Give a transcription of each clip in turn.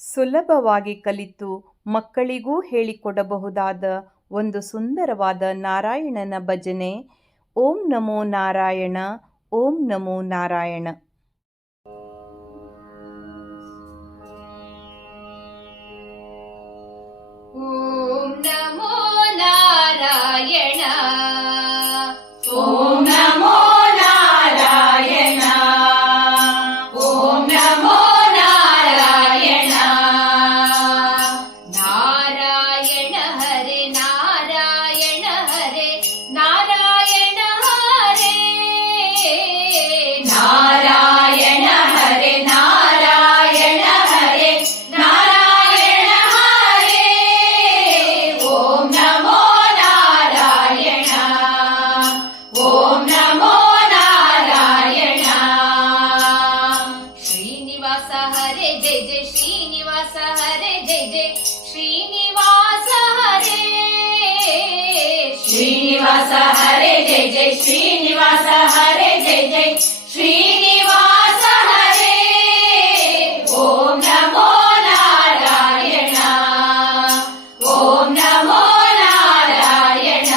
ಸುಲಭವಾಗಿ ಕಲಿತು ಮಕ್ಕಳಿಗೂ ಹೇಳಿಕೊಡಬಹುದಾದ ಒಂದು ಸುಂದರವಾದ ನಾರಾಯಣನ ಭಜನೆ. ಓಂ ನಮೋ ನಾರಾಯಣ, ಓಂ ನಮೋ ನಾರಾಯಣ. ಓಂ ನಮೋ ನಾರಾಯಣ, ಓಂ ನಮೋ ನಾರಾಯಣ, ಓಂ ನಮೋ ನಾರಾಯಣ. ನಾರಾಯಣ ಹರೆ ನಾರಾಯಣ ಹರೆ ನಾರಾಯಣ ಹರೆ, ನಾರಾಯಣ ಹರೆ ನಾರಾಯಣ ಹರೆ ನಾರಾಯಣ ಹರೆ. ಓಂ ನಮೋ ನಾರಾಯಣ, ಓಂ ನಮೋ ನಾರಾಯಣ. ಶ್ರೀನಿವಾಸ ಹರೆ ಜಯ ಜಯ ಶ್ರೀನಿವಾಸ ಹರೆ ಜಯ ಜಯ ಶ್ರೀನಿವಾಸ ಹರೆ, ಶ್ರೀನಿವಾಸ ಹರೆ ಜಯ ಜಯ ಶ್ರೀನಿವಾಸ ಹರೆ ಜಯ ಜಯ ಶ್ರೀನಿವಾಸ ಹರೆ. ಓಂ ನಮೋ ನಾರಾಯಣ, ಓಂ ನಮೋ ನಾರಾಯಣ.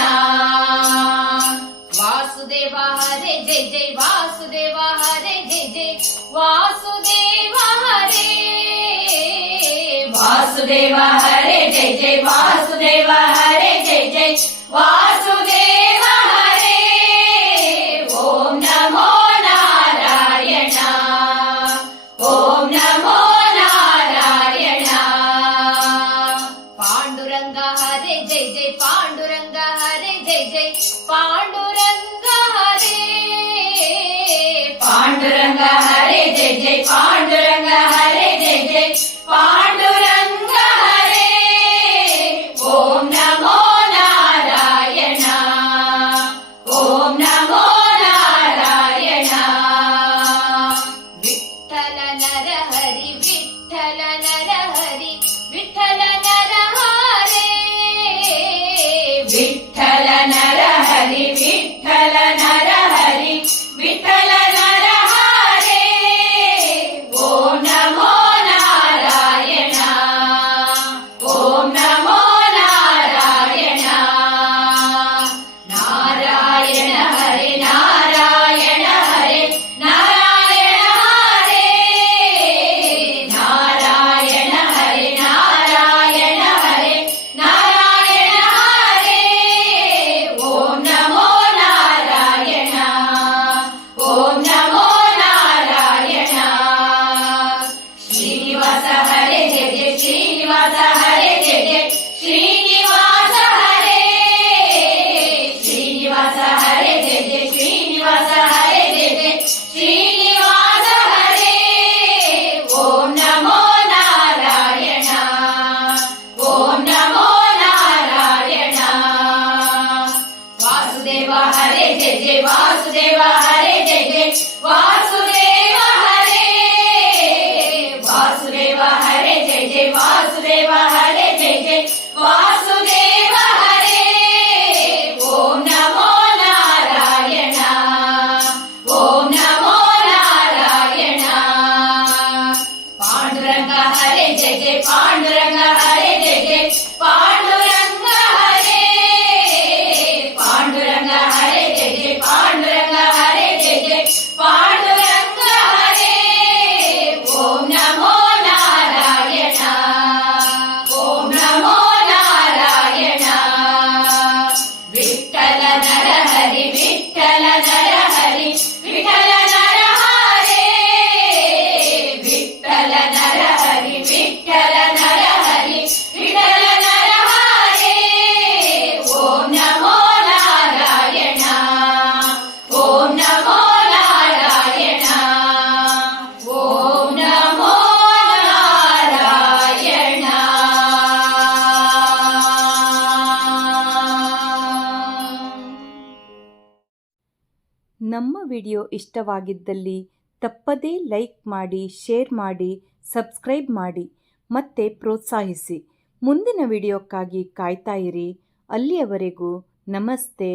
ವಾಸುದೇವ ಹರೆ ಜಯ ಜಯ ವಾಸುದೇವ ಹರೆ ಜಯ ಜಯ ವಾಸುದೇವ ಹರೆ, ವಾಸುದೇವ ಹರೆ ಜಯ ಜಯ ವಾಸುದೇವ ಹರೆ ಜಯ ಜಯ ವಾಸುದೇವ ಹರೆ. ಓಂ ನಮೋ ನಾರಾಯಣ, ಓಂ ನಮೋ ನಾರಾಯಣ. ಪಾಂಡುರಂಗ ಹರೆ ಜಯ ಜಯ ಪಾಂಡುರಂಗ ಹರೆ ಜಯ ಜಯ ಪಾಂಡುರಂಗ ಹರೆ, ಪಾಂಡುರಂಗ ಹರೆ ಜಯ ಜಯ ಪಾಂಡುರಂಗ ಹರೆ ಜಯ ಜಯ ಪಾಂಡುರಂಗ ಹರೆ. ಓಂ ನಮೋ ನಾರಾಯಣ, ಓಂ ನಮೋ ನಾರಾಯಣ. ವಿಠಲ ನರ ಹರಿ ವಿಠಲ ನರ ಹರಿ ವಿಠಲ ನರ ಹರೆ, ವಿಠಲ ನರ ಹರಿ ವಿಠಲ ನರ ಹರಿ ವಿಠಲ ನರ ಹರೆ. ಓಂ ನಮೋ ನಾರಾಯಣ, ಓಂ ನಮೋ ನಾರಾಯಣ. ನಾರಾಯಣ ಹರೆ ನಾರಾಯಣ ಹರೆ ನಾರಾಯಣ ಹರೆ, ನಾರಾಯಣ ಹರೆ ನಾರಾಯಣ ಹರೆ ನಾರಾಯಣ ಹರೆ. ಓಂ ನಮೋ ನಾರಾಯಣ, ಓಂ ನಮೋ ನಾರಾಯಣ. ಶ್ರೀನಿವಾಸ ಹರೆ ಜಯ ಜಯ ಶ್ರೀನಿವಾಸ ಹರೆ ಜಯ ಜಯ ಶ್ರೀನಿವಾಸ ಹರೆ, ಶ್ರೀನಿವಾಸ ಹರೆ ಜಯ ಜಯ ಶ್ರೀನಿವಾಸ ಹರೆ ಜಯ ಜಯ ಶ್ರೀನಿವಾಸ ಹರೆ. ಓಂ ನಮೋ ನಾರಾಯಣ, ಓಂ ನಮೋ ನಾರಾಯಣ. ವಾಸುದೇವ ಹರೆ ಜಯ ಜಯ ವಾಸುದೇವ ಹರೆ ಜಯ ಜಯ ವಾಸುದೇವ ಹರೆ, ವಾಸುದೇವ ಹರೆ ಜಯ ಜಯ ವಾಸುದೇವ ಹರೆ ಜಯ ಜಯ ವಾಸುದೇವ ಹರೆ. ಓಂ ನಮೋ ನಾರಾಯಣ, ಓಂ ನಮೋ ನಾರಾಯಣ. ಪಾಂಡುರಂಗ ಹರೆ ಜಯ ಜಯ ಪಾಂಡುರಂಗ ಹರೆ ಜಯ ಜಯ ಪಾಂಡುರಂಗ ಹರೆ, ಪಾಂಡುರಂಗ ಹರೆ ಜಯ ಜಯ ಪಾಂಡುರಂಗ ಹರೆ ಜಯ ಜಯ ಪಾಂಡುರಂಗ ಹರೆ. ಓಂ ನಮೋ ನಾರಾಯಣ, ಓಂ ನಮೋ ನಾರಾಯಣ. ವಿಠಲ ನರ ಹರಿ ವಿಠಲ ನರ ಹರಿ ವಿಠಲ ನರ ಹರೆ, ವಿಠಲ ನರ ಹರಿ ವಿಠಲ ನರ ಹರಿ ವಿಠಲ ನರ ಹರೆ. ಓಂ ನಮೋ ನಾರಾಯಣ, ಓಂ ನಮೋ ನಾರಾಯಣ. ಓಂ ನಮೋ ನಾರಾಯಣ. ನಮ್ಮ ವಿಡಿಯೋ ಇಷ್ಟವಾಗಿದ್ದಲ್ಲಿ ತಪ್ಪದೇ ಲೈಕ್ ಮಾಡಿ, ಶೇರ್ ಮಾಡಿ, ಸಬ್ಸ್ಕ್ರೈಬ್ ಮಾಡಿ ಮತ್ತೆ ಪ್ರೋತ್ಸಾಹಿಸಿ. ಮುಂದಿನ ವಿಡಿಯೋಕ್ಕಾಗಿ ಕಾಯ್ತಾ ಇರಿ. ಅಲ್ಲಿಯವರೆಗೂ ನಮಸ್ತೆ.